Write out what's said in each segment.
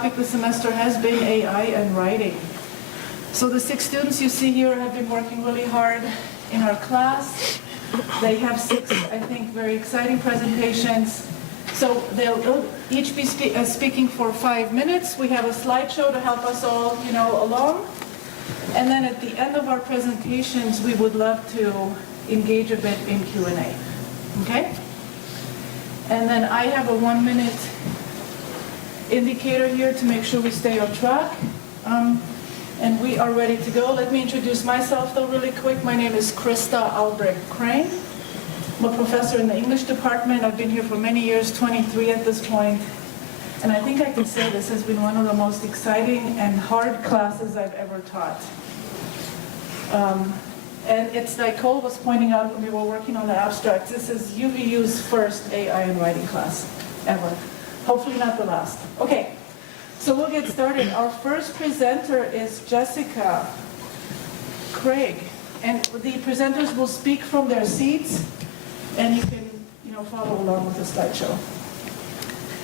topic this semester has been AI and writing. So the 6 students you see here have been working really hard in our class. They have 6, I think, very exciting presentations. So they'll each be speaking for 5 minutes. We have a slideshow to help us all, along. And then at the end of our presentations, we would love to engage a bit in Q&A. Okay? And then I have a 1-minute indicator here to make sure we stay on track. And we are ready to go. Let me introduce myself though really quick. My name is Krista Albrecht Crane. I'm a professor in the English department. I've been here for many years, 23 at this point. And I think I can say this has been one of the most exciting and hard classes I've ever taught. And it's like Cole was pointing out when we were working on the abstracts, this is UVU's first AI and writing class ever. Hopefully not the last. Okay, so we'll get started. Our first presenter is Jessica Craig. And the presenters will speak from their seats, and you can follow along with the slideshow.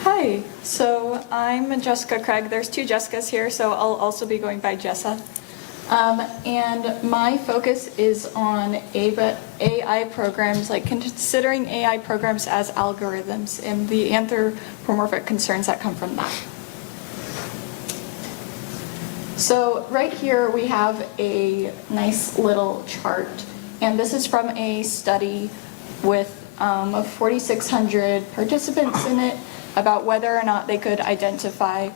Hi, so I'm Jessica Craig. There's 2 Jessicas here, so I'll also be going by Jessa. And my focus is on AI programs, like considering AI programs as algorithms and the anthropomorphic concerns that come from that. So right here we have a nice little chart, and this is from a study with 4,600 participants in it about whether or not they could identify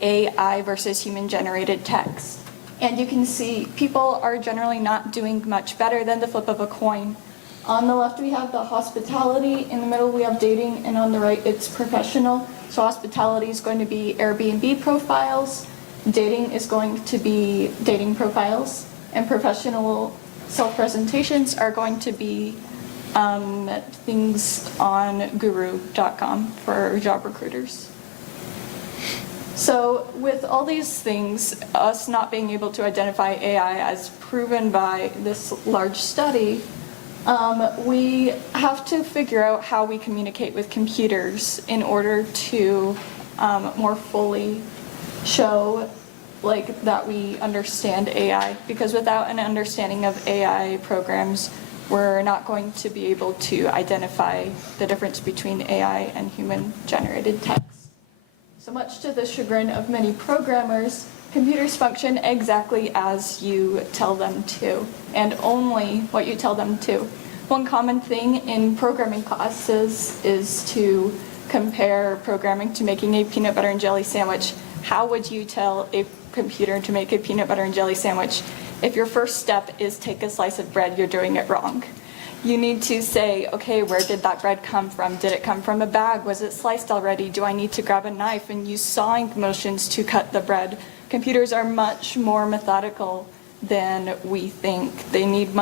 AI versus human-generated text. And you can see people are generally not doing much better than the flip of a coin. On the left we have the hospitality, in the middle we have dating, and on the right it's professional. So hospitality is going to be Airbnb profiles, dating is going to be dating profiles, and professional self-presentations are going to be things on guru.com for job recruiters. So with all these things, us not being able to identify AI as proven by this large study, we have to figure out how we communicate with computers in order to more fully show that we understand AI. Because without an understanding of AI programs, we're not going to be able to identify the difference between AI and human-generated text. So much to the chagrin of many programmers, computers function exactly as you tell them to, and only what you tell them to. One common thing in programming classes is to compare programming to making a peanut butter and jelly sandwich. How would you tell a computer to make a peanut butter and jelly sandwich? If your first step is take a slice of bread, you're doing it wrong. You need to say, okay, where did that bread come from? Did it come from a bag? Was it sliced already? Do I need to grab a knife and use sawing motions to cut the bread? Computers are much more methodical than we think. They need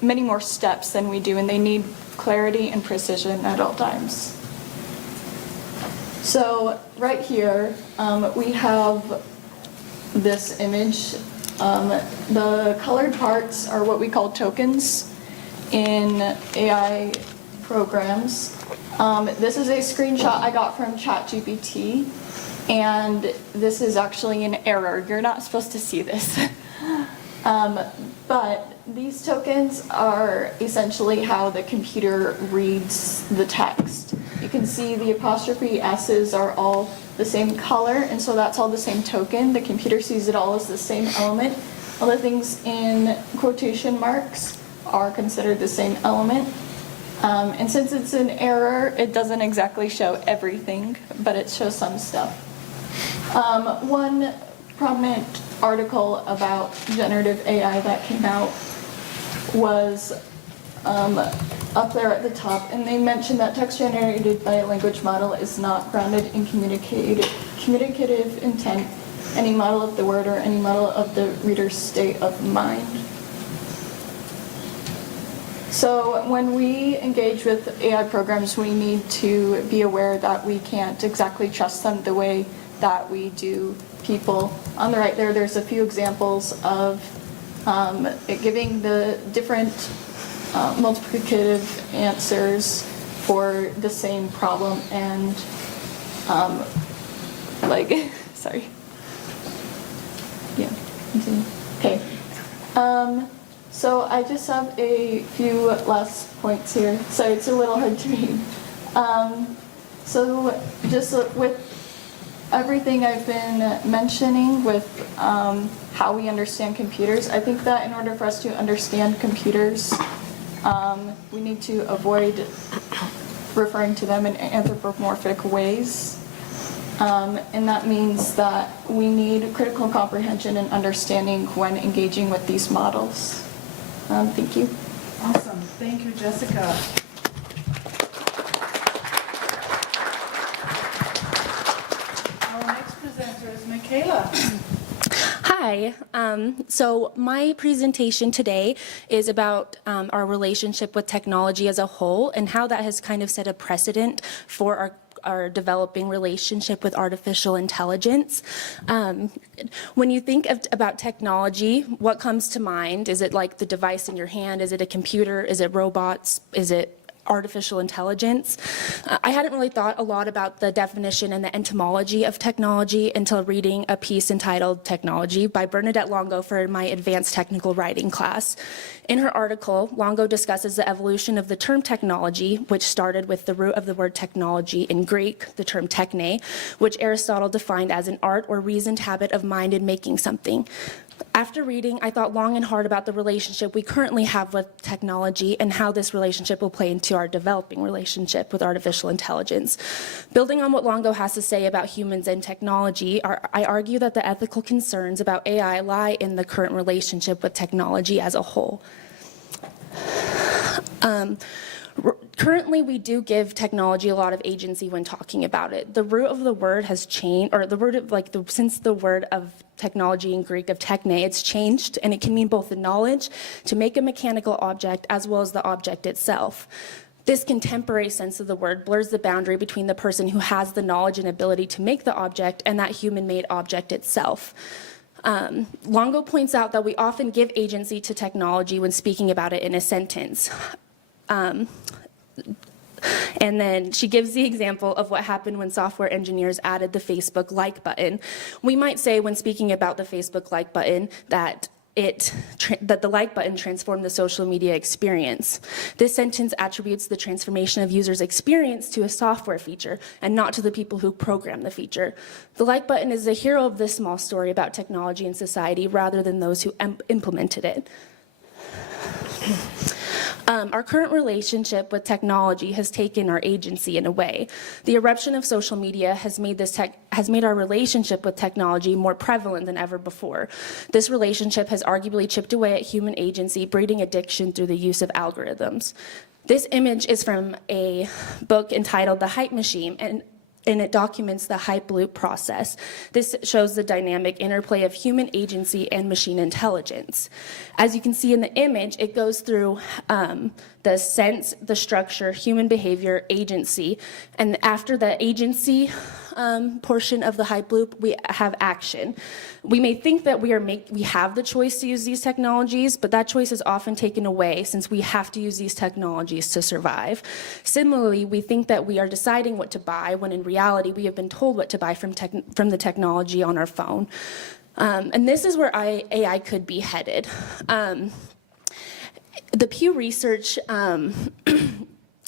many more steps than we do, and they need clarity and precision at all times. So right here, we have this image. The colored parts are what we call tokens in AI programs. This is a screenshot I got from ChatGPT, and this is actually an error. You're not supposed to see this. But these tokens are essentially how the computer reads the text. You can see the apostrophe S's are all the same color, and so that's all the same token. The computer sees it all as the same element. All the things in quotation marks are considered the same element. And since it's an error, it doesn't exactly show everything, but it shows some stuff. One prominent article about generative AI that came out was up there at the top, and they mentioned that text generated by a language model is not grounded in communicative intent, any model of the word, or any model of the reader's state of mind. So when we engage with AI programs, we need to be aware that we can't exactly trust them the way that we do people. On the right there's a few examples of it giving the different multiplicative answers for the same problem, and sorry. Yeah, continue. Okay. So I just have a few last points here. Sorry, it's a little hard to read. So just with everything I've been mentioning with how we understand computers, I think that in order for us to understand computers, we need to avoid referring to them in anthropomorphic ways. And that means that we need critical comprehension and understanding when engaging with these models. Thank you. Awesome. Thank you, Jessica. Our next presenter is Michaela. Hi. So my presentation today is about our relationship with technology as a whole and how that has kind of set a precedent for our developing relationship with artificial intelligence. When you think about technology, what comes to mind? Is it like the device in your hand? Is it a computer? Is it robots? Is it artificial intelligence? I hadn't really thought a lot about the definition and the etymology of technology until reading a piece entitled Technology by Bernadette Longo for my advanced technical writing class. In her article, Longo discusses the evolution of the term technology, which started with the root of the word technology in Greek, the term techne, which Aristotle defined as an art or reasoned habit of mind in making something. After reading, I thought long and hard about the relationship we currently have with technology and how this relationship will play into our developing relationship with artificial intelligence. Building on what Longo has to say about humans and technology, I argue that the ethical concerns about AI lie in the current relationship with technology as a whole. Currently, we do give technology a lot of agency when talking about it. The root of the word has changed, or the root of since the word of technology in Greek of techne, it's changed, and it can mean both the knowledge to make a mechanical object as well as the object itself. This contemporary sense of the word blurs the boundary between the person who has the knowledge and ability to make the object and that human-made object itself. Longo points out that we often give agency to technology when speaking about it in a sentence. And then she gives the example of what happened when software engineers added the Facebook like button. We might say when speaking about the Facebook like button that the like button transformed the social media experience. This sentence attributes the transformation of users' experience to a software feature and not to the people who programmed the feature. The like button is the hero of this small story about technology and society rather than those who implemented it. Our current relationship with technology has taken our agency in a way. The eruption of social media has made our relationship with technology more prevalent than ever before. This relationship has arguably chipped away at human agency, breeding addiction through the use of algorithms. This image is from a book entitled The Hype Machine, and it documents the hype loop process. This shows the dynamic interplay of human agency and machine intelligence. As you can see in the image, it goes through the sense, the structure, human behavior, agency, and after the agency portion of the hype loop, we have action. We may think that we have the choice to use these technologies, but that choice is often taken away since we have to use these technologies to survive. Similarly, we think that we are deciding what to buy when in reality we have been told what to buy from the technology on our phone. And this is where AI could be headed. The Pew Research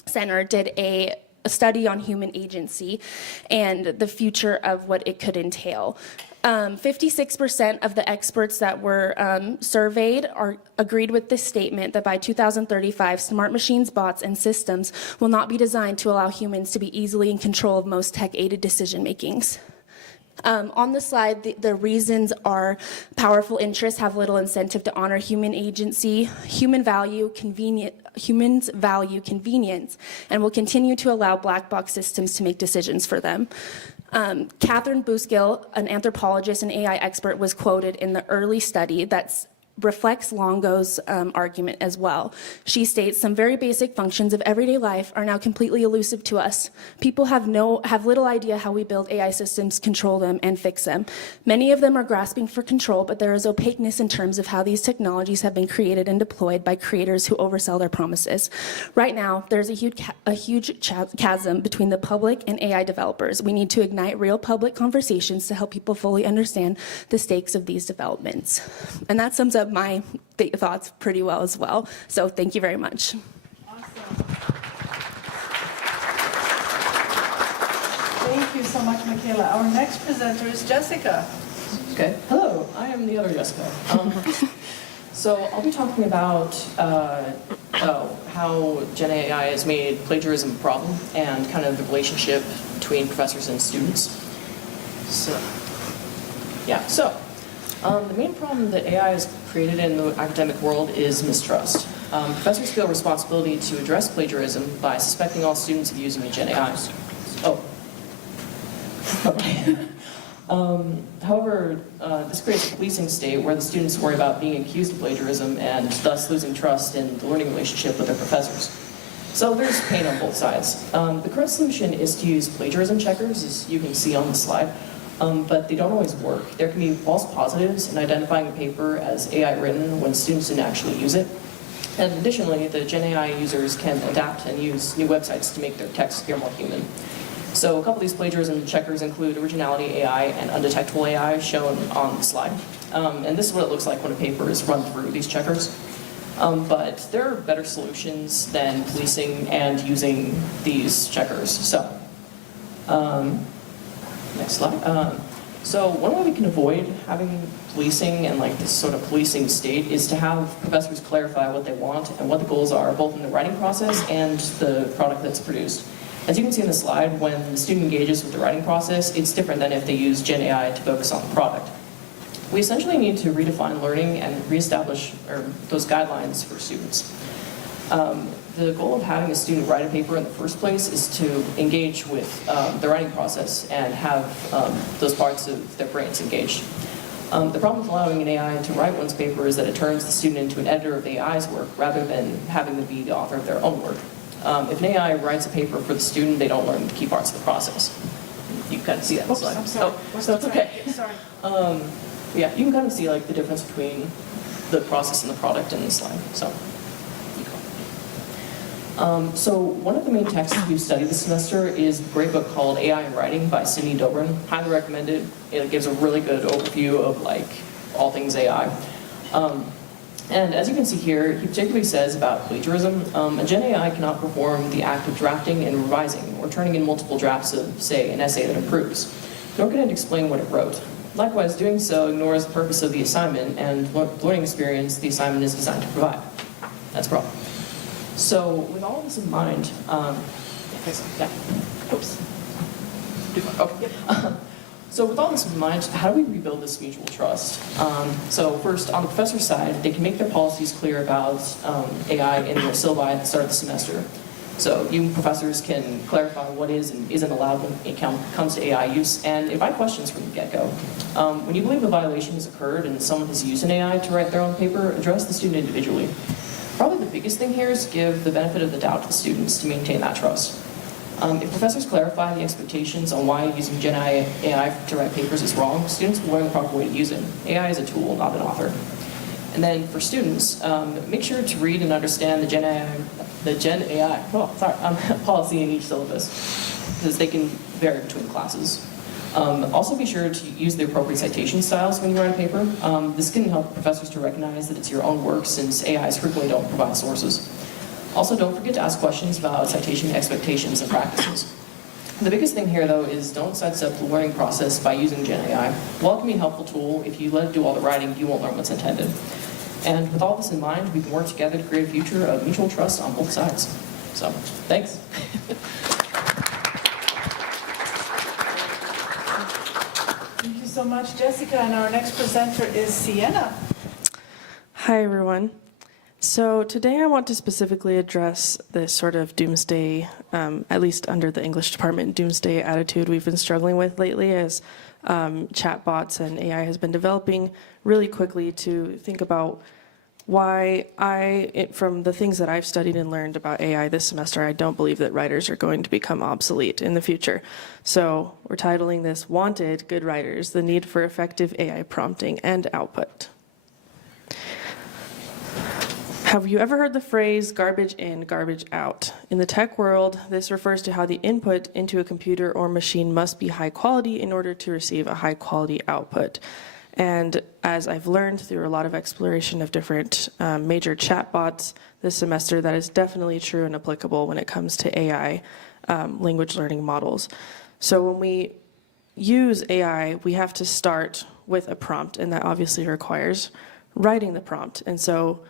Center did a study on human agency and the future of what it could entail. 56% of the experts that were surveyed agreed with this statement that by 2035, smart machines, bots, and systems will not be designed to allow humans to be easily in control of most tech-aided decision makings. On the slide, the reasons are powerful interests have little incentive to honor human agency, humans value convenience, and will continue to allow black box systems to make decisions for them. Catherine Buskill, an anthropologist and AI expert, was quoted in the early study that reflects Longo's argument as well. She states some very basic functions of everyday life are now completely elusive to us. People have little idea how we build AI systems, control them, and fix them. Many of them are grasping for control, but there is opaqueness in terms of how these technologies have been created and deployed by creators who oversell their promises. Right now, there's a huge chasm between the public and AI developers. We need to ignite real public conversations to help people fully understand the stakes of these developments. And that sums up my thoughts pretty well as well. So thank you very much. Awesome. Thank you so much, Michaela. Our next presenter is Jessica. Okay. Hello, I am the other Jessica. So I'll be talking about how Gen AI has made plagiarism a problem and kind of the relationship between professors and students. So, yeah. So the main problem that AI has created in the academic world is mistrust. Professors feel a responsibility to address plagiarism by suspecting all students of using Gen AI. Oh. Okay. However, this creates a policing state where the students worry about being accused of plagiarism and thus losing trust in the learning relationship with their professors. So there's pain on both sides. The correct solution is to use plagiarism checkers, as you can see on the slide, but they don't always work. There can be false positives in identifying a paper as AI written when students didn't actually use it. And additionally, the Gen AI users can adapt and use new websites to make their text appear more human. So a couple of these plagiarism checkers include Originality AI and Undetectable AI shown on the slide. And this is what it looks like when a paper is run through these checkers. But there are better solutions than policing and using these checkers. So, next slide. So one way we can avoid having policing and like this sort of policing state is to have professors clarify what they want and what the goals are, both in the writing process and the product that's produced. As you can see in the slide, when the student engages with the writing process, it's different than if they use Gen AI to focus on the product. We essentially need to redefine learning and reestablish those guidelines for students. The goal of having a student write a paper in the first place is to engage with the writing process and have those parts of their brains engaged. The problem with allowing an AI to write one's paper is that it turns the student into an editor of the AI's work rather than having them be the author of their own work. If an AI writes a paper for the student, they don't learn the key parts of the process. You can kind of see that in the slide. I'm sorry. Oh, so it's okay. Sorry. Yeah, you can kind of see like the difference between the process and the product in the slide. So one of the main texts we've studied this semester is a great book called AI in Writing by Sydney Dobrin. Highly recommended. It gives a really good overview of like all things AI. And as you can see here, he particularly says about plagiarism, a Gen AI cannot perform the act of drafting and revising or turning in multiple drafts of, say, an essay that improves, nor can it explain what it wrote. Likewise, doing so ignores the purpose of the assignment and the learning experience the assignment is designed to provide. That's a problem. So with all this in mind, So with all this in mind, how do we rebuild this mutual trust? So first, on the professor's side, they can make their policies clear about AI in their syllabi at the start of the semester. So you professors can clarify what is and isn't allowed when it comes to AI use, and invite questions from the get-go. When you believe a violation has occurred and someone has used an AI to write their own paper, address the student individually. Probably the biggest thing here is give the benefit of the doubt to the students to maintain that trust. If professors clarify the expectations on why using Gen AI to write papers is wrong, students will learn the proper way to use it. AI is a tool, not an author. And then for students, make sure to read and understand the Gen AI policy in each syllabus, because they can vary between classes. Also be sure to use the appropriate citation styles when you write a paper. This can help professors to recognize that it's your own work, since AIs frequently don't provide sources. Also, don't forget to ask questions about citation expectations and practices. The biggest thing here, though, is don't sidestep the learning process by using Gen AI. While it can be a helpful tool, if you let it do all the writing, you won't learn what's intended. And with all this in mind, we can work together to create a future of mutual trust on both sides. So, thanks. Thank you so much, Jessica. And our next presenter is Sienna. Hi, everyone. So today I want to specifically address this sort of doomsday, at least under the English department, doomsday attitude we've been struggling with lately as chatbots and AI has been developing really quickly to think about why from the things that I've studied and learned about AI this semester, I don't believe that writers are going to become obsolete in the future. So we're titling this Wanted Good Writers, the Need for Effective AI Prompting and Output. Have you ever heard the phrase garbage in, garbage out? In the tech world, this refers to how the input into a computer or machine must be high quality in order to receive a high quality output. And as I've learned through a lot of exploration of different major chatbots this semester, that is definitely true and applicable when it comes to AI language learning models. So when we use AI, we have to start with a prompt, and that obviously requires writing the prompt. And so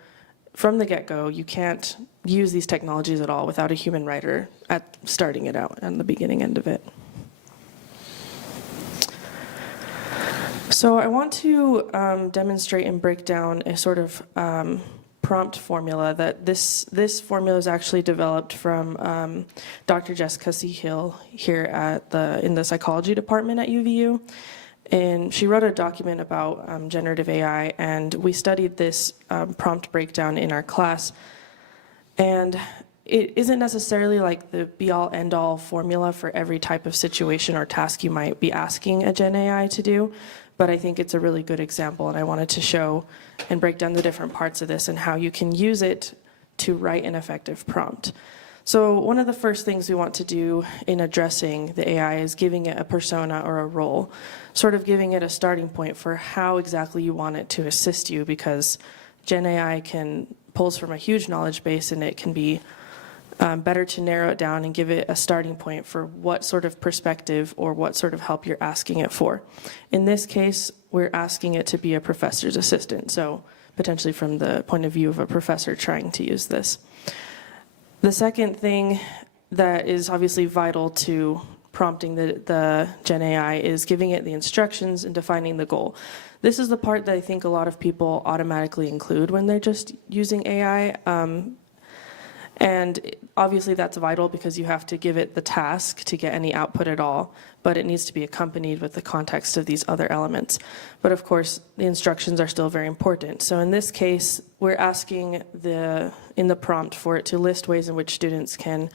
from the get-go, you can't use these technologies at all without a human writer at starting it out and the beginning end of it. So I want to demonstrate and break down a sort of prompt formula that this formula is actually developed from Dr. Jessica C. Hill here in the psychology department at UVU. And she wrote a document about generative AI, and we studied this prompt breakdown in our class. And it isn't necessarily like the be-all, end-all formula for every type of situation or task you might be asking a Gen AI to do, but I think it's a really good example, and I wanted to show and break down the different parts of this and how you can use it to write an effective prompt. So one of the first things we want to do in addressing the AI is giving it a persona or a role, sort of giving it a starting point for how exactly you want it to assist you, because Gen AI pulls from a huge knowledge base, and it can be better to narrow it down and give it a starting point for what sort of perspective or what sort of help you're asking it for. In this case, we're asking it to be a professor's assistant, so potentially from the point of view of a professor trying to use this. The second thing that is obviously vital to prompting the Gen AI is giving it the instructions and defining the goal. This is the part that I think a lot of people automatically include when they're just using AI. And obviously that's vital because you have to give it the task to get any output at all, but it needs to be accompanied with the context of these other elements. But of course, the instructions are still very important. So in this case, we're asking in the prompt for it to list ways in which students can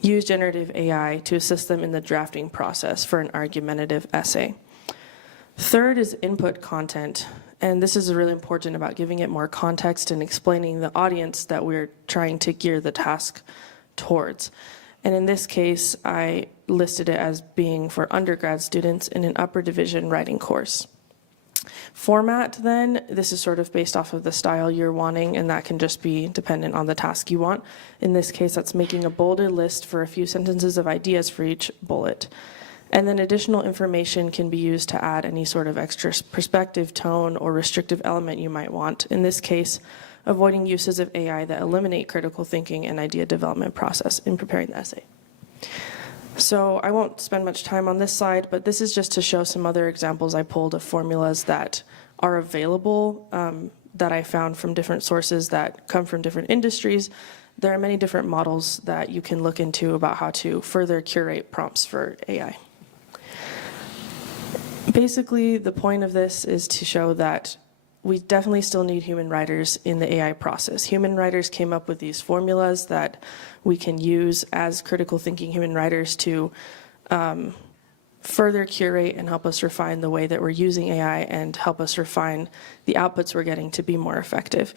use generative AI to assist them in the drafting process for an argumentative essay. Third is input content. And this is really important about giving it more context and explaining the audience that we're trying to gear the task towards. And in this case, I listed it as being for undergrad students in an upper division writing course. Format, then, this is sort of based off of the style you're wanting, and that can just be dependent on the task you want. In this case, that's making a bolded list for a few sentences of ideas for each bullet. And then additional information can be used to add any sort of extra perspective, tone, or restrictive element you might want. In this case, avoiding uses of AI that eliminate critical thinking and idea development process in preparing the essay. So I won't spend much time on this slide, but this is just to show some other examples I pulled of formulas that are available that I found from different sources that come from different industries. There are many different models that you can look into about how to further curate prompts for AI. Basically, the point of this is to show that we definitely still need human writers in the AI process. Human writers came up with these formulas that we can use as critical thinking human writers to further curate and help us refine the way that we're using AI and help us refine the outputs we're getting to be more effective.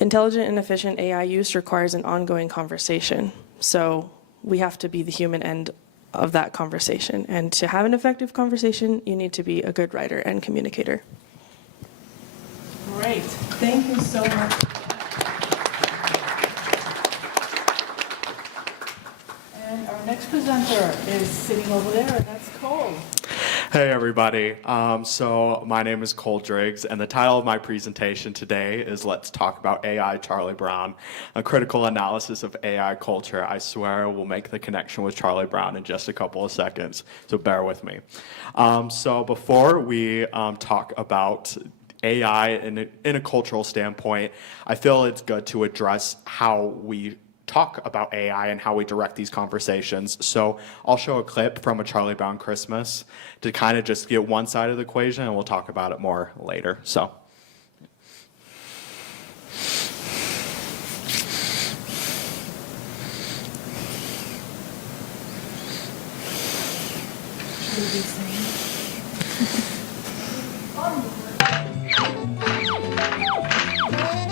Intelligent and efficient AI use requires an ongoing conversation. So we have to be the human end of that conversation. And to have an effective conversation, you need to be a good writer and communicator. Great. Thank you so much. And our next presenter is sitting over there. That's Cole. Hey everybody, so my name is Cole Driggs, and the title of my presentation today is Let's Talk About AI, Charlie Brown, a critical analysis of AI culture. I swear we'll make the connection with Charlie Brown in just a couple of seconds, so bear with me. So before we talk about AI in a cultural standpoint, I feel it's good to address how we talk about AI and how we direct these conversations. So I'll show a clip from A Charlie Brown Christmas to kind of just get one side of the equation, and we'll talk about it more later. So.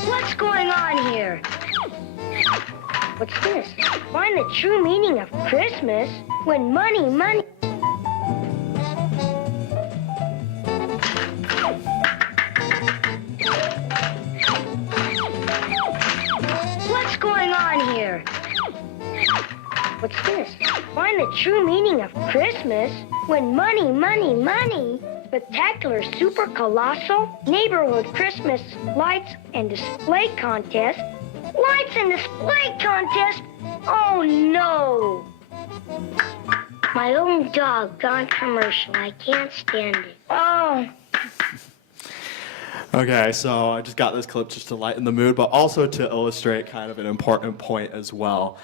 What's going on here? What's this? Find the true meaning of Christmas when money. What's going on here? What's this? Find the true meaning of Christmas when money. Spectacular, super colossal neighborhood Christmas lights and display contest. Lights and display contest? Oh no! My own dog gone commercial. I can't stand it. Oh. Okay, so I just got this clip just to lighten the mood, but also to illustrate kind of an important point as well.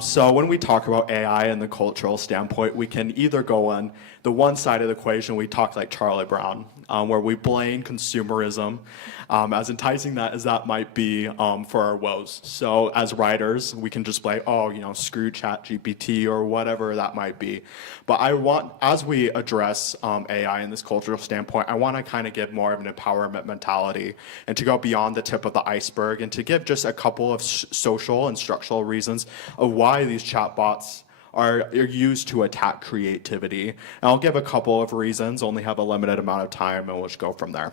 So when we talk about AI in the cultural standpoint, we can either go on the one side of the equation, we talk like Charlie Brown, where we blame consumerism, as enticing that as that might be for our woes. So as writers, we can just blame, screw ChatGPT or whatever that might be. But as we address AI in this cultural standpoint, I want to kind of give more of an empowerment mentality and to go beyond the tip of the iceberg and to give just a couple of social and structural reasons of why these chatbots are used to attack creativity. And I'll give a couple of reasons, only have a limited amount of time, and we'll just go from there.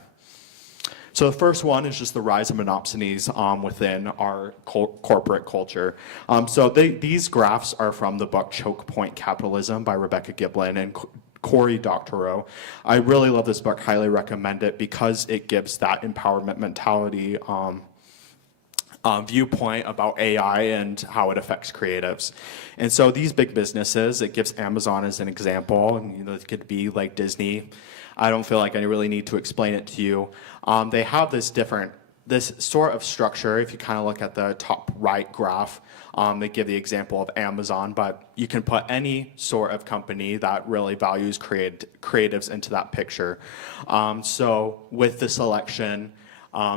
So the first one is just the rise of monopsonies within our corporate culture. These graphs are from the book Choke Point Capitalism by Rebecca Giblin and Cory Doctorow. I really love this book, highly recommend it, because it gives that empowerment mentality viewpoint about AI and how it affects creatives. And so these big businesses, it gives Amazon as an example, and it could be like Disney. I don't feel like I really need to explain it to you. They have this sort of structure. If you kind of look at the top right graph, they give the example of Amazon, but you can put any sort of company that really values creatives into that picture. So with the selection,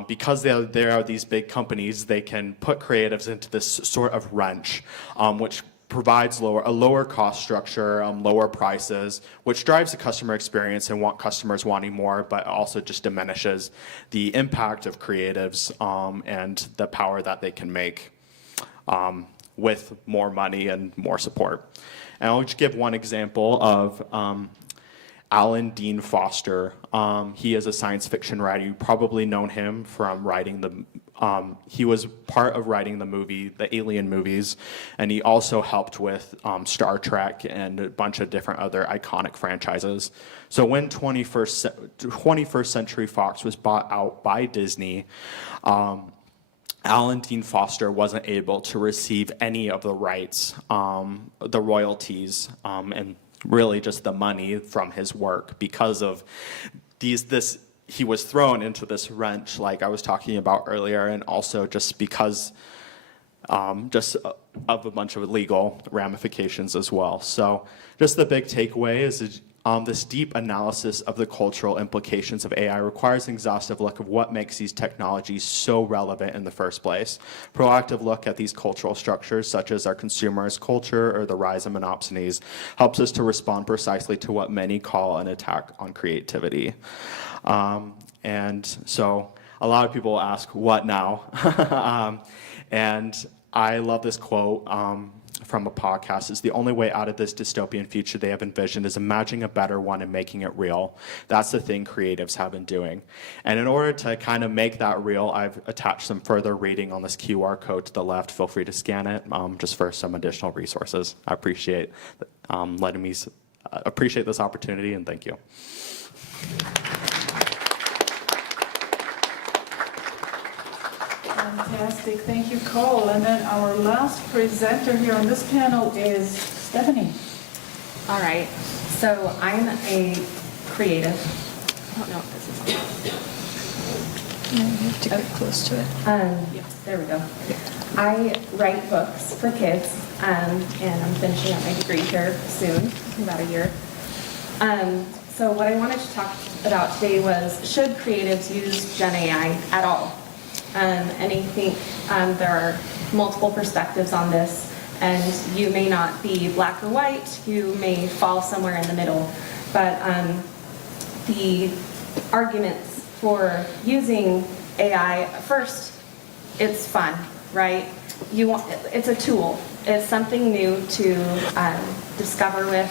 because there are these big companies, they can put creatives into this sort of wrench, which provides a lower cost structure, lower prices, which drives the customer experience and customers wanting more, but also just diminishes the impact of creatives and the power that they can make with more money and more support. And I'll just give one example of Alan Dean Foster. He is a science fiction writer. You've probably known him from writing he was part of writing the Alien movies, and he also helped with Star Trek and a bunch of different other iconic franchises. So when 21st Century Fox was bought out by Disney, Alan Dean Foster wasn't able to receive any of the rights, the royalties, and really just the money from his work because of he was thrown into this wrench like I was talking about earlier, and also just because just of a bunch of legal ramifications as well. So just the big takeaway is this deep analysis of the cultural implications of AI requires an exhaustive look of what makes these technologies so relevant in the first place. Proactive look at these cultural structures, such as our consumerist culture or the rise of monopsonies, helps us to respond precisely to what many call an attack on creativity. And so a lot of people ask, what now? And I love this quote from a podcast. Is the only way out of this dystopian future they have envisioned is imagining a better one and making it real. That's the thing creatives have been doing. And in order to kind of make that real, I've attached some further reading on this QR code to the left. Feel free to scan it just for some additional resources. I appreciate letting me appreciate this opportunity, and thank you. Fantastic, thank you, Cole. And then our last presenter here on this panel is Stephanie. All right, so I'm a creative. I don't know if this is on. No, you have to get close to it. There we go. I write books for kids, and I'm finishing up my degree here soon, in about a year. So what I wanted to talk about today was, should creatives use Gen AI at all? And I think there are multiple perspectives on this, and you may not be black or white, you may fall somewhere in the middle, but the arguments for using AI, first, it's fun, right? It's a tool. It's something new to discover with.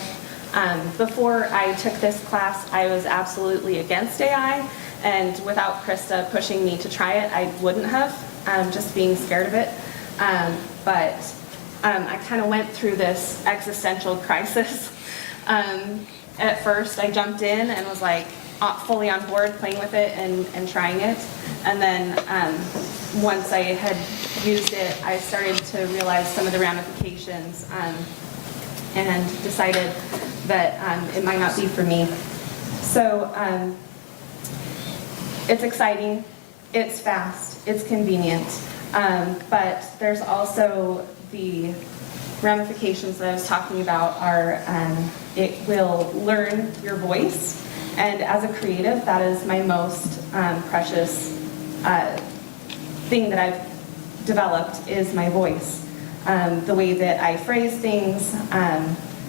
Before I took this class, I was absolutely against AI, and without Krista pushing me to try it, I wouldn't have, just being scared of it. But I kind of went through this existential crisis. At first, I jumped in and was like fully on board playing with it and trying it. And then once I had used it, I started to realize some of the ramifications and decided that it might not be for me. So it's exciting, it's fast, it's convenient, but there's also the ramifications that I was talking about are it will learn your voice, and as a creative, that is my most precious thing that I've developed is my voice. The way that I phrase things.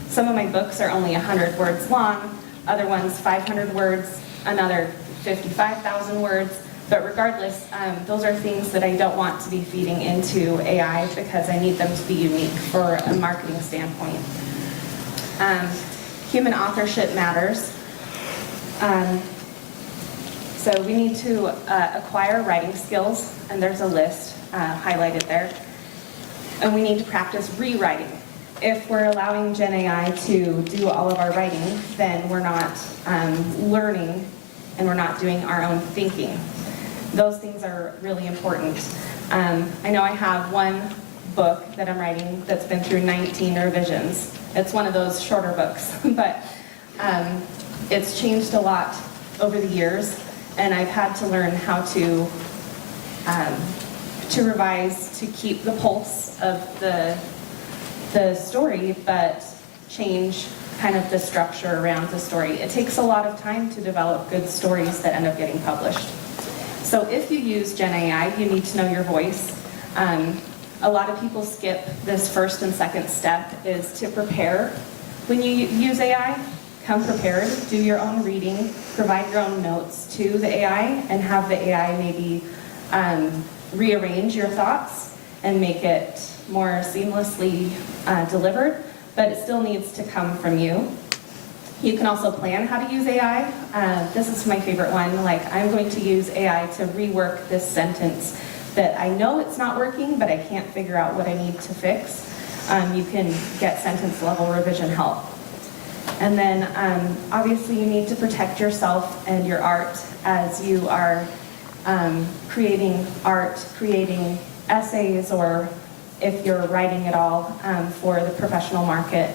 Some of my books are only 100 words long, other ones 500 words, another 55,000 words. But regardless, those are things that I don't want to be feeding into AI because I need them to be unique for a marketing standpoint. Human authorship matters. So we need to acquire writing skills, and there's a list highlighted there. And we need to practice rewriting. If we're allowing Gen AI to do all of our writing, then we're not learning and we're not doing our own thinking. Those things are really important. I know I have one book that I'm writing that's been through 19 revisions. It's one of those shorter books, but it's changed a lot over the years, and I've had to learn how to revise to keep the pulse of the story, but change kind of the structure around the story. It takes a lot of time to develop good stories that end up getting published. So if you use Gen AI, you need to know your voice. A lot of people skip this first and second step, is to prepare. When you use AI, come prepared, do your own reading, provide your own notes to the AI, and have the AI maybe rearrange your thoughts and make it more seamlessly delivered, but it still needs to come from you. You can also plan how to use AI. This is my favorite one. Like, I'm going to use AI to rework this sentence that I know it's not working, but I can't figure out what I need to fix. You can get sentence level revision help. And then obviously you need to protect yourself and your art as you are creating art, creating essays, or if you're writing at all for the professional market.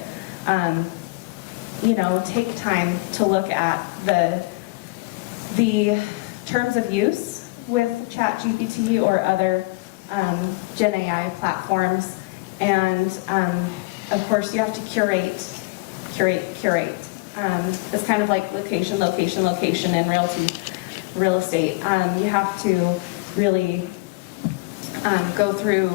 You know, take time to look at the terms of use with ChatGPT or other Gen AI platforms. And of course, you have to curate. It's kind of like location in real estate. You have to really go through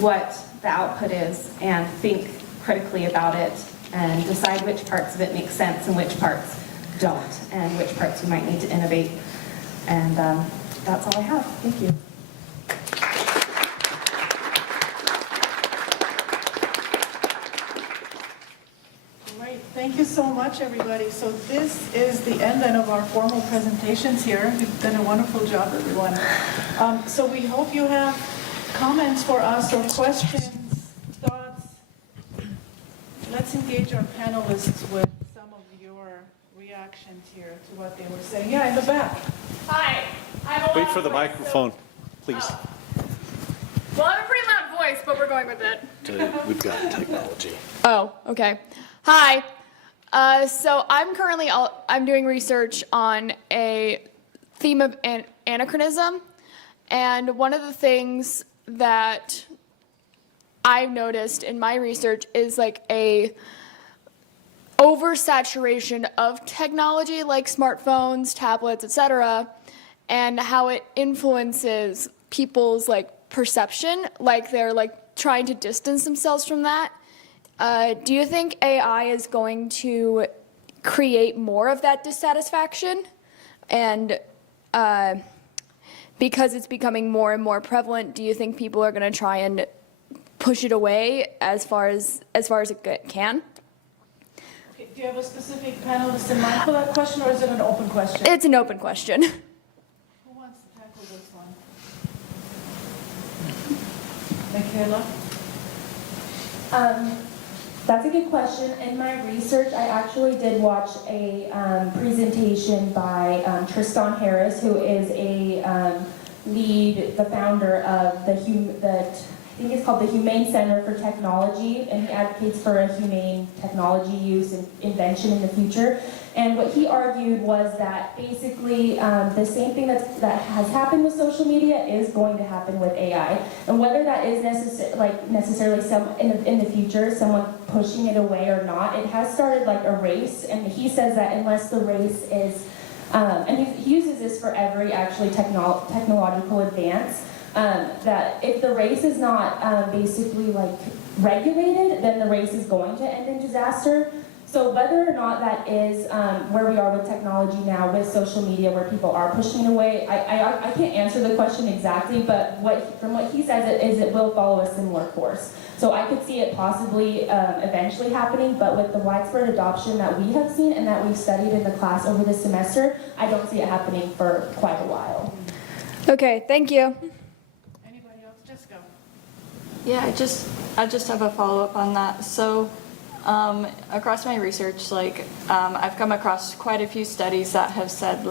what the output is and think critically about it and decide which parts of it make sense and which parts don't, and which parts you might need to innovate. And that's all I have. Thank you. Great, thank you so much, everybody. So this is the end then of our formal presentations here. You've done a wonderful job, everyone. So we hope you have comments for us or questions, thoughts. Let's engage our panelists with some of your reactions here to what they were saying. Yeah, in the back. Hi. I have a Wait loud for the voice, microphone, please. Well, I have a pretty loud voice, but we're going with it. We've got technology. Oh, okay. Hi. So I'm currently I'm doing research on a theme of anachronism. And one of the things that I've noticed in my research is like a oversaturation of technology like smartphones, tablets, etc., and how it influences people's like perception, like they're like trying to distance themselves from that. Do you think AI is going to create more of that dissatisfaction? And because it's becoming more and more prevalent, do you think people are going to try and push it away as far as it can? Okay, do you have a specific panelist in mind for that question, or is it an open question? It's an open question. Who wants to tackle this one? Michaela? That's a good question. In my research, I actually did watch a presentation by Tristan Harris, who is the founder of I think it's called the Humane Center for Technology, and he advocates for a humane technology use and invention in the future. And what he argued was that basically the same thing that has happened with social media is going to happen with AI. And whether that is necessarily some in the future, someone pushing it away or not, it has started like a race. And he says that unless the race is, and he uses this for every actually technological advance, that if the race is not basically like regulated, then the race is going to end in disaster. So whether or not that is where we are with technology now, with social media, where people are pushing it away, I can't answer the question exactly, but from what he says it will follow a similar course. So I could see it possibly eventually happening, but with the widespread adoption that we have seen and that we've studied in the class over the semester, I don't see it happening for quite a while. Okay, thank you. Anybody else? Jessica? Yeah, I just have a follow-up on that. So across my research, I've come across quite a few studies that have said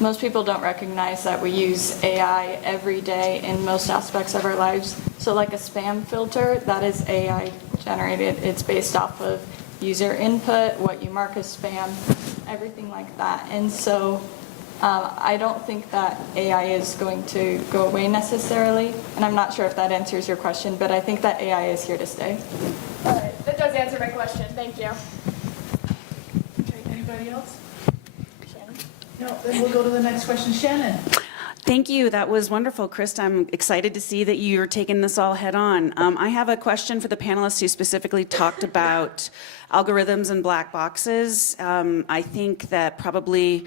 most people don't recognize that we use AI every day in most aspects of our lives. So like a spam filter, that is AI generated. It's based off of user input, what you mark as spam, everything like that. And so I don't think that AI is going to go away necessarily, and I'm not sure if that answers your question, but I think that AI is here to stay. All right, that does answer my question. Thank you. Okay, anybody else? Shannon? No, then we'll go to the next question. Shannon? Thank you. That was wonderful, Krista. I'm excited to see that you're taking this all head on. I have a question for the panelists who specifically talked about algorithms and black boxes. I think that probably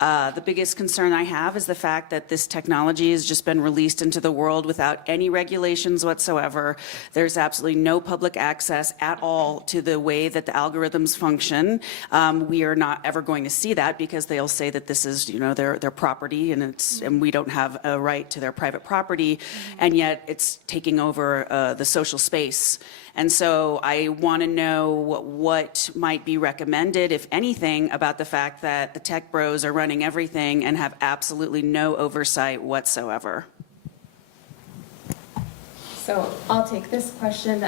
the biggest concern I have is the fact that this technology has just been released into the world without any regulations whatsoever. There's absolutely no public access at all to the way that the algorithms function. We are not ever going to see that because they'll say that this is, their property and we don't have a right to their private property, and yet it's taking over the social space. And so I want to know what might be recommended, if anything, about the fact that the tech bros are running everything and have absolutely no oversight whatsoever. So I'll take this question.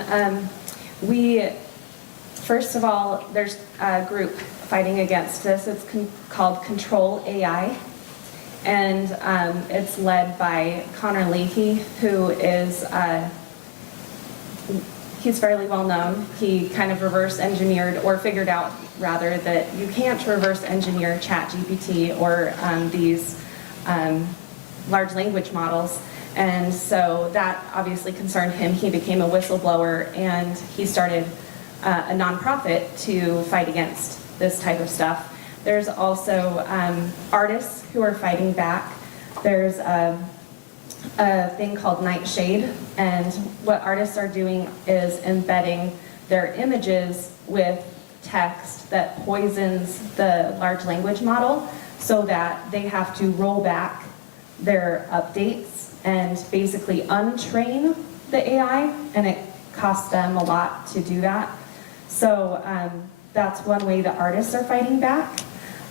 First of all, there's a group fighting against this. It's called Control AI. And it's led by Connor Leahy, who is he's fairly well known. He kind of reverse engineered, or figured out rather, that you can't reverse engineer ChatGPT or these large language models. And so that obviously concerned him. He became a whistleblower, and he started a nonprofit to fight against this type of stuff. There's also artists who are fighting back. There's a thing called Nightshade, and what artists are doing is embedding their images with text that poisons the large language model, so that they have to roll back their updates and basically untrain the AI, and it costs them a lot to do that. So that's one way the artists are fighting back,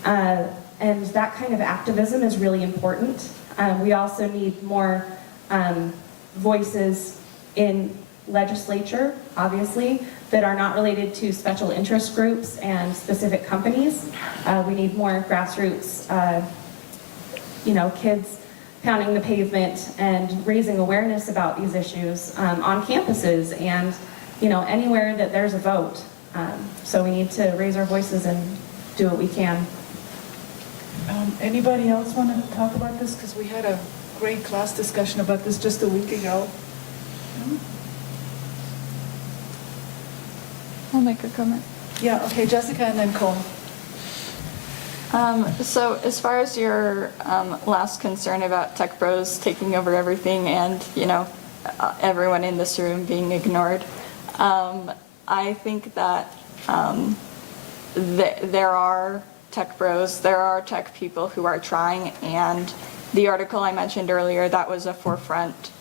and that kind of activism is really important. We also need more voices in legislature, obviously, that are not related to special interest groups and specific companies. We need more grassroots kids pounding the pavement and raising awareness about these issues on campuses and, anywhere that there's a vote. So we need to raise our voices and do what we can. Anybody else want to talk about this? Because we had a great class discussion about this just a week ago. I'll make a comment. Yeah, okay, Jessica and then Cole. So as far as your last concern about tech bros taking over everything and, everyone in this room being ignored, I think that there are tech bros, there are tech people who are trying, and the article I mentioned earlier, that was a forefront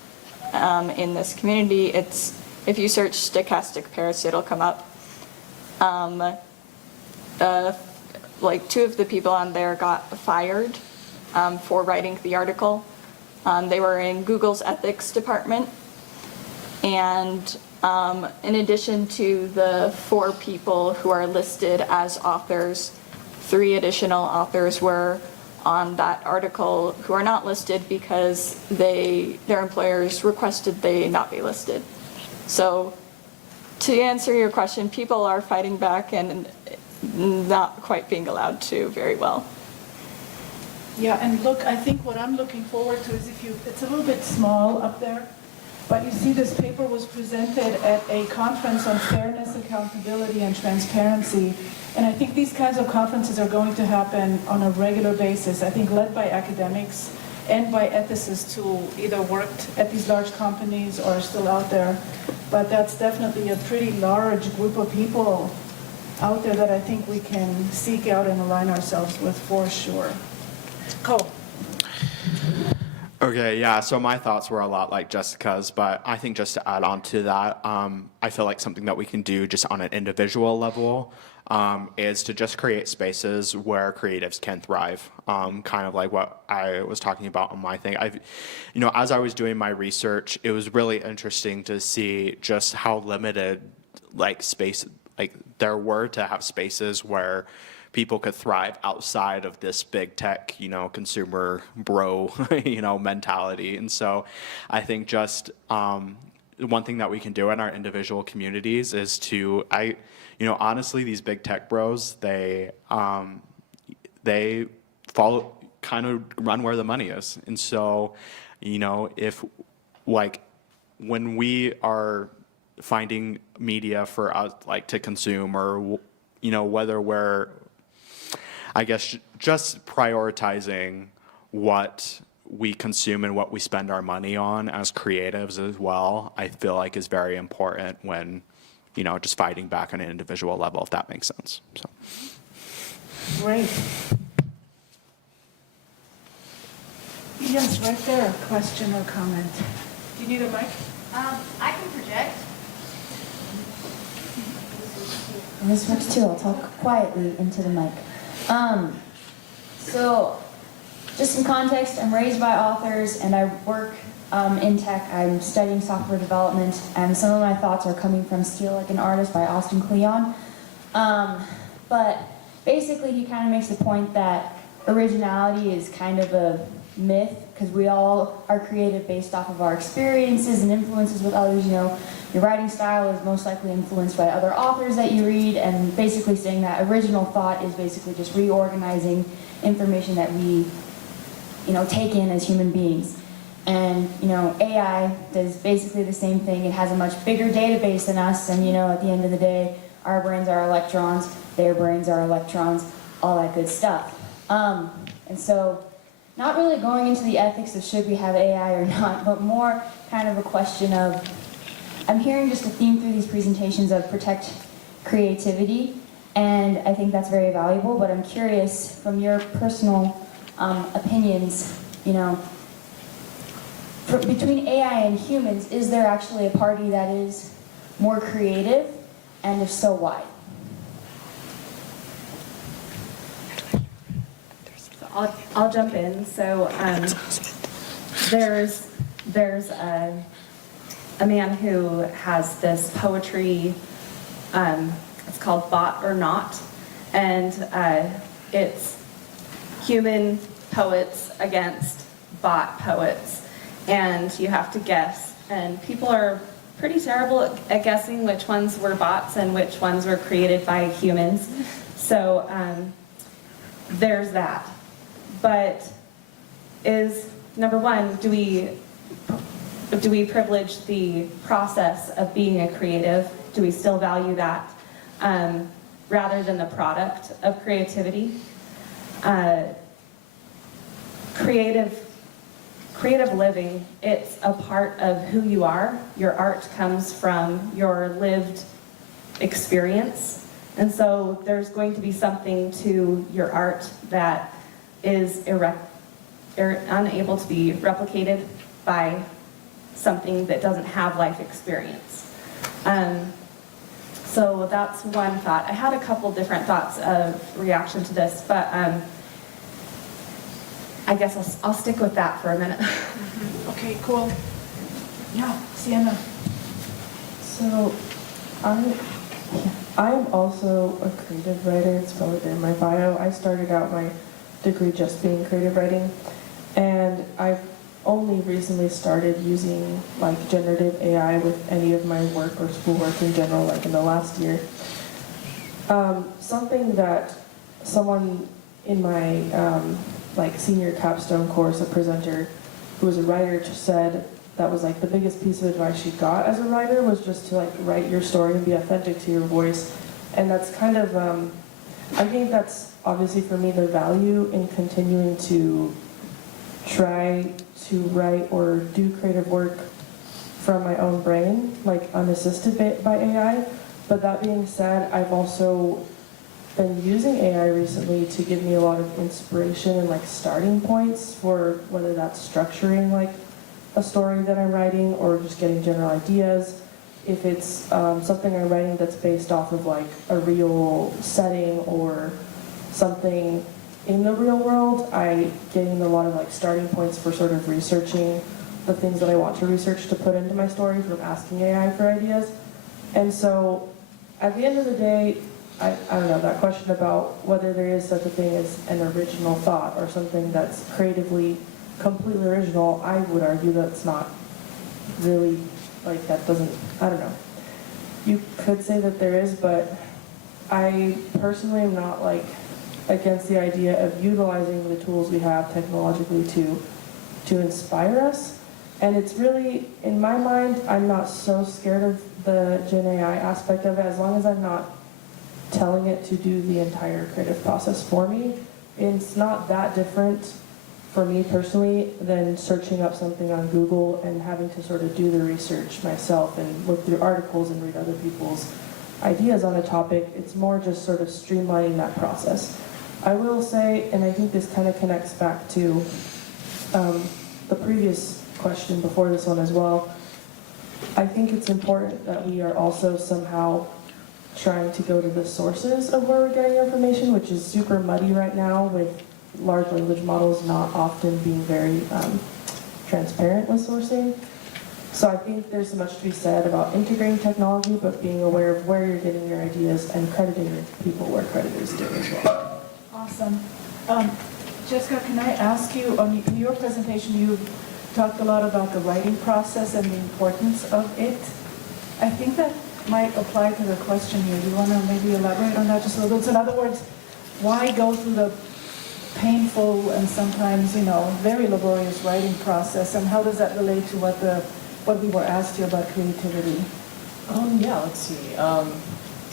in this community. If you search stochastic pairs, it'll come up. Two of the people on there got fired for writing the article. They were in Google's ethics department. And in addition to the 4 people who are listed as authors, 3 additional authors were on that article who are not listed because their employers requested they not be listed. So to answer your question, people are fighting back and not quite being allowed to very well. Yeah, and look, I think what I'm looking forward to is it's a little bit small up there, but you see this paper was presented at a conference on fairness, accountability, and transparency. And I think these kinds of conferences are going to happen on a regular basis, I think led by academics and by ethicists who either worked at these large companies or are still out there. But that's definitely a pretty large group of people out there that I think we can seek out and align ourselves with for sure. Cole. Okay, yeah, so my thoughts were a lot like Jessica's, but I think just to add on to that, I feel like something that we can do just on an individual level is to just create spaces where creatives can thrive, kind of like what I was talking about on my thing. As I was doing my research, it was really interesting to see just how limited space there were to have spaces where people could thrive outside of this big tech, consumer bro, mentality. And so I think just one thing that we can do in our individual communities is to, honestly, these big tech bros, they follow, kind of run where the money is. And so, if when we are finding media for us to consume, or whether we're, I guess, just prioritizing what we consume and what we spend our money on as creatives as well, I feel like is very important when just fighting back on an individual level, if that makes sense. So. Great. Yes, right there, question or comment. Do you need a mic? I can project. And this works too. I'll talk quietly into the mic. So, just some context, I'm raised by authors and I work in tech. I'm studying software development, and some of my thoughts are coming from Steal Like an Artist by Austin Kleon. But basically he kind of makes the point that originality is kind of a myth, because we all are creative based off of our experiences and influences with others. Your writing style is most likely influenced by other authors that you read, and basically saying that original thought is basically just reorganizing information that we, take in as human beings. And, AI does basically the same thing. It has a much bigger database than us, and, at the end of the day, our brains are electrons, their brains are electrons, all that good stuff. And so, not really going into the ethics of should we have AI or not, but more kind of a question of, I'm hearing just a theme through these presentations of protect creativity, and I think that's very valuable, but I'm curious from your personal opinions, between AI and humans, is there actually a party that is more creative, and if so, why? I'll jump in. So there's a man who has this poetry, it's called Bot or Not, and it's human poets against bot poets, and you have to guess. And people are pretty terrible at guessing which ones were bots and which ones were created by humans. So there's that. But number one, do we privilege the process of being a creative? Do we still value that rather than the product of creativity? Creative living, it's a part of who you are. Your art comes from your lived experience. And so there's going to be something to your art that is unable to be replicated by something that doesn't have life experience. So that's one thought. I had a couple different thoughts of reaction to this, but I guess I'll stick with that for a minute. Okay, cool. Yeah, Sienna. So, I'm also a creative writer. It's probably in my bio. I started out my degree just being creative writing, and I've only recently started using like generative AI with any of my work or schoolwork in general, like in the last year. Something that someone in my like senior capstone course, a presenter who was a writer, just said that was like the biggest piece of advice she got as a writer was just to like write your story and be authentic to your voice. And that's kind of, I think that's obviously for me the value in continuing to try to write or do creative work from my own brain, like unassisted by AI. But that being said, I've also been using AI recently to give me a lot of inspiration and like starting points for whether that's structuring like a story that I'm writing or just getting general ideas. If it's something I'm writing that's based off of like a real setting or something in the real world, I gain a lot of like starting points for sort of researching the things that I want to research to put into my story from asking AI for ideas. And so at the end of the day, I don't know, that question about whether there is such a thing as an original thought or something that's creatively completely original, I would argue that's not really, like that doesn't, I don't know. You could say that there is, but I personally am not like against the idea of utilizing the tools we have technologically to inspire us. And it's really, in my mind, I'm not so scared of the Gen AI aspect of it as long as I'm not telling it to do the entire creative process for me. It's not that different for me personally than searching up something on Google and having to sort of do the research myself and look through articles and read other people's ideas on a topic. It's more just sort of streamlining that process. I will say, and I think this kind of connects back to the previous question before this one as well, I think it's important that we are also somehow trying to go to the sources of where we're getting information, which is super muddy right now with large language models not often being very transparent with sourcing. So I think there's so much to be said about integrating technology, but being aware of where you're getting your ideas and crediting people where credit is due as well. Awesome. Jessica, can I ask you, in your presentation, you talked a lot about the writing process and the importance of it. I think that might apply to the question here. Do you want to maybe elaborate on that just a little bit? So in other words, why go through the painful and sometimes, very laborious writing process, and how does that relate to what we were asked here about creativity? Yeah, let's see. All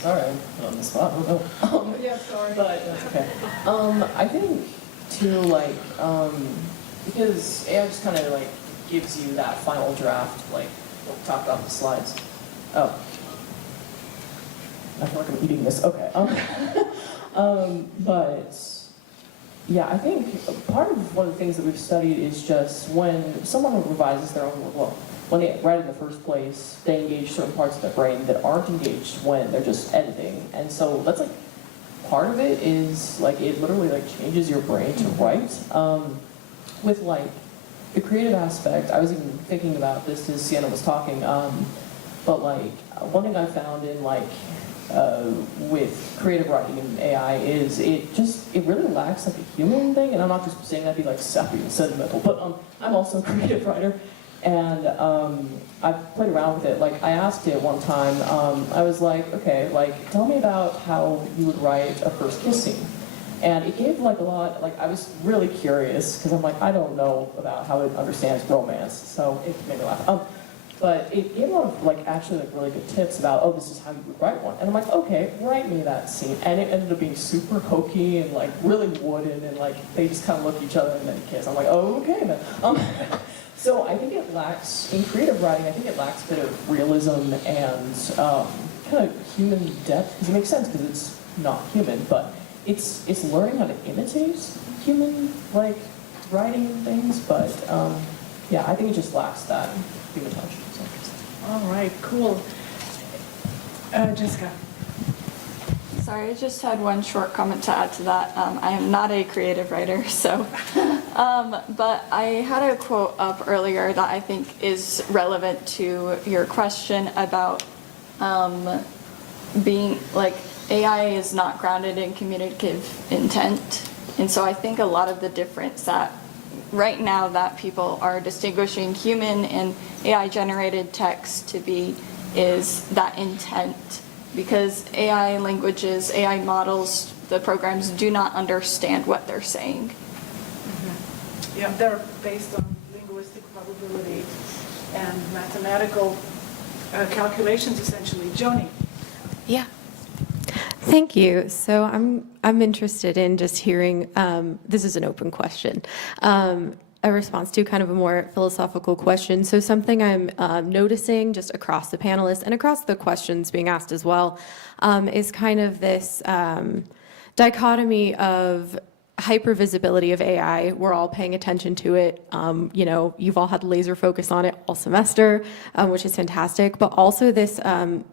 right, put on the spot. Oh no. Yeah, sorry. But that's okay. I think too, like, because AI just kind of like gives you that final draft, like we'll talk about the slides. Oh, I feel like I'm eating this. Okay. But yeah, I think part of one of the things that we've studied is just when someone revises their own work, well, when they write in the first place, they engage certain parts of their brain that aren't engaged when they're just editing. And so that's like, part of it is like, it literally like changes your brain to write. With like the creative aspect, I was even thinking about this as Sienna was talking, but like one thing I found in like with creative writing and AI is it really lacks like a human thing, and I'm not just saying that to be like sappy and sentimental, but I'm also a creative writer, and I've played around with it. Like I asked it one time, I was like, okay, like tell me about how you would write a first kiss scene. And it gave like a lot, like I was really curious, because I'm like, I don't know about how it understands romance, so it made me laugh. But it gave a lot of like actually like really good tips about, oh, this is how you would write one. And I'm like, okay, write me that scene. And it ended up being super hokey and like really wooden, and like they just kind of look at each other and then kiss. I'm like, oh, okay then. So I think it lacks, in creative writing, I think it lacks a bit of realism and kind of human depth, because it makes sense because it's not human, but it's learning how to imitate human like writing things, but yeah, I think it just lacks that human touch. So. All right, cool. Jessica. Sorry, I just had one short comment to add to that. I am not a creative writer, so, but I had a quote up earlier that I think is relevant to your question about being like, AI is not grounded in communicative intent. And so I think a lot of the difference that right now that people are distinguishing human and AI generated text to be is that intent. Because AI languages, AI models, the programs do not understand what they're saying. Mm-hmm. Yeah, they're based on linguistic probability and mathematical calculations, essentially. Joni. Yeah. Thank you. So I'm interested in just hearing, this is an open question, a response to kind of a more philosophical question. So something I'm noticing just across the panelists and across the questions being asked as well is kind of this dichotomy of hypervisibility of AI. We're all paying attention to it. You know, you've all had laser focus on it all semester, which is fantastic, but also this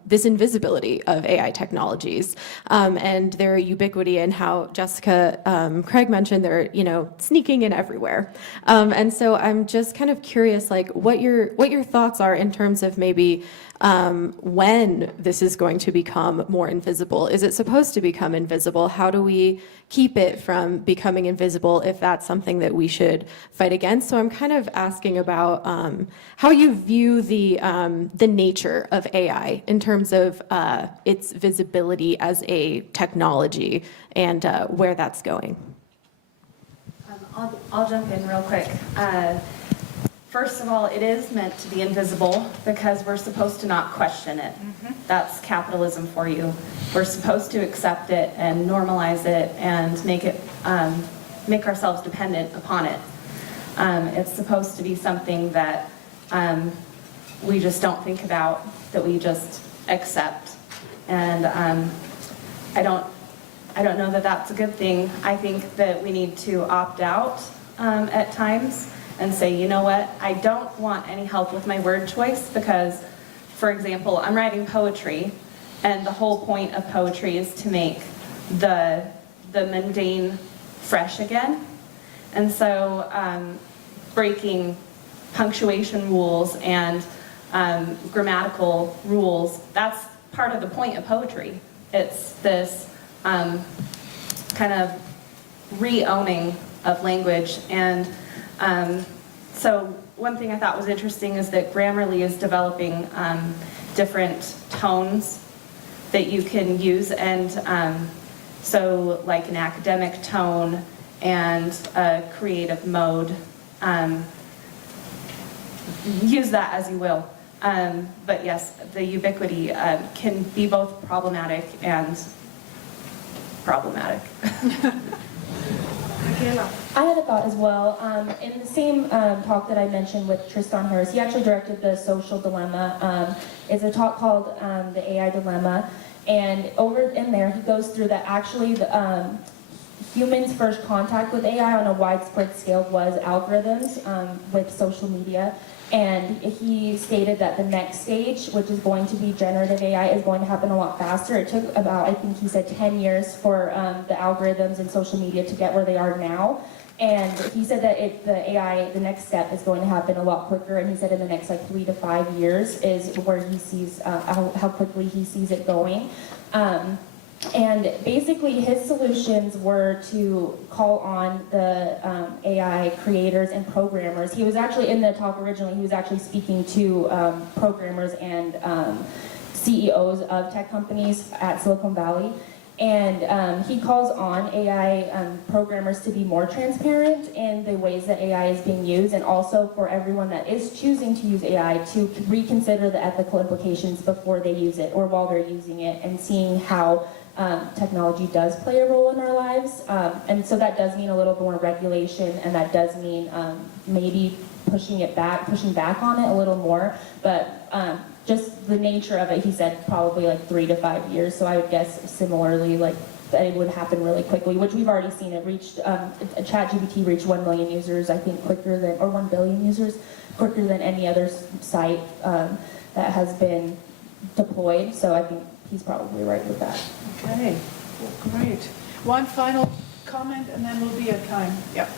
this invisibility of AI technologies and their ubiquity, and how Jessica Craig mentioned they're, you know, sneaking in everywhere. And so I'm just kind of curious, like what your thoughts are in terms of maybe when this is going to become more invisible. Is it supposed to become invisible? How do we keep it from becoming invisible if that's something that we should fight against? So I'm kind of asking about how you view the nature of AI in terms of its visibility as a technology and where that's going. I'll jump in real quick. First of all, it is meant to be invisible because we're supposed to not question it. Mm-hmm. That's capitalism for you. We're supposed to accept it and normalize it and make ourselves dependent upon it. It's supposed to be something that we just don't think about, that we just accept. And I don't know that that's a good thing. I think that we need to opt out at times and say, you know what, I don't want any help with my word choice because, for example, I'm writing poetry, and the whole point of poetry is to make the mundane fresh again. And so breaking punctuation rules and grammatical rules, that's part of the point of poetry. It's this kind of re-owning of language. And so one thing I thought was interesting is that Grammarly is developing different tones that you can use, and so like an academic tone and a creative mode. Use that as you will. But yes, the ubiquity can be both problematic and problematic. I had a thought as well. In the same talk that I mentioned with Tristan Harris, he actually directed The Social Dilemma. It's a talk called The AI Dilemma. And over in there, he goes through that actually humans' first contact with AI on a widespread scale was algorithms with social media. And he stated that the next stage, which is going to be generative AI, is going to happen a lot faster. It took about, I think he said 10 years for the algorithms and social media to get where they are now. And he said that the AI, the next step is going to happen a lot quicker, and he said in the next like 3 to 5 years is where he sees, how quickly he sees it going. And basically his solutions were to call on the AI creators and programmers. He was actually, in the talk originally, he was actually speaking to programmers and CEOs of tech companies at Silicon Valley. And he calls on AI programmers to be more transparent in the ways that AI is being used, and also for everyone that is choosing to use AI to reconsider the ethical implications before they use it or while they're using it, and seeing how technology does play a role in our lives. And so that does mean a little more regulation, and that does mean maybe pushing back on it a little more. But just the nature of it, he said probably like 3 to 5 years. So I would guess similarly, like that it would happen really quickly, which we've already seen. It reached, ChatGPT reached 1 million users, I think quicker than, or 1 billion users, quicker than any other site that has been deployed. So I think he's probably right with that. Okay, well, great. One final comment and then we'll be at time. Yeah.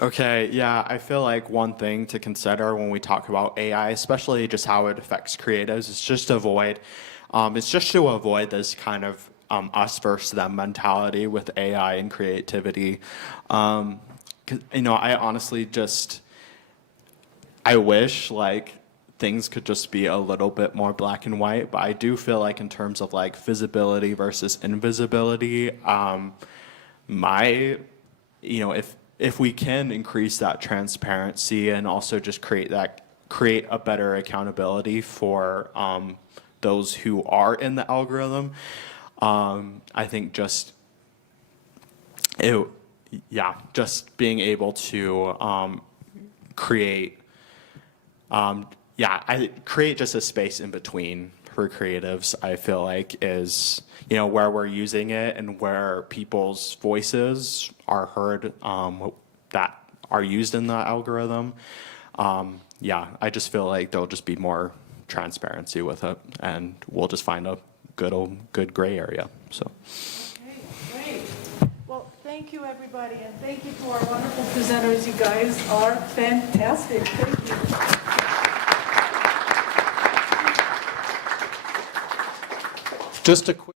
Okay, yeah, I feel like one thing to consider when we talk about AI, especially just how it affects creatives, is just to avoid, this kind of us versus them mentality with AI and creativity. 'Cause, I honestly I wish like things could just be a little bit more black and white, but I do feel like in terms of like visibility versus invisibility, if we can increase that transparency and also just create a better accountability for those who are in the algorithm, I think just being able to create just a space in between for creatives, I feel like is, where we're using it and where people's voices are heard that are used in the algorithm. I just feel like there'll just be more transparency with it, and we'll just find a good gray area. So. Okay, great. Well, thank you everybody, and thank you to our wonderful presenters. You guys are fantastic. Thank you. Just a quick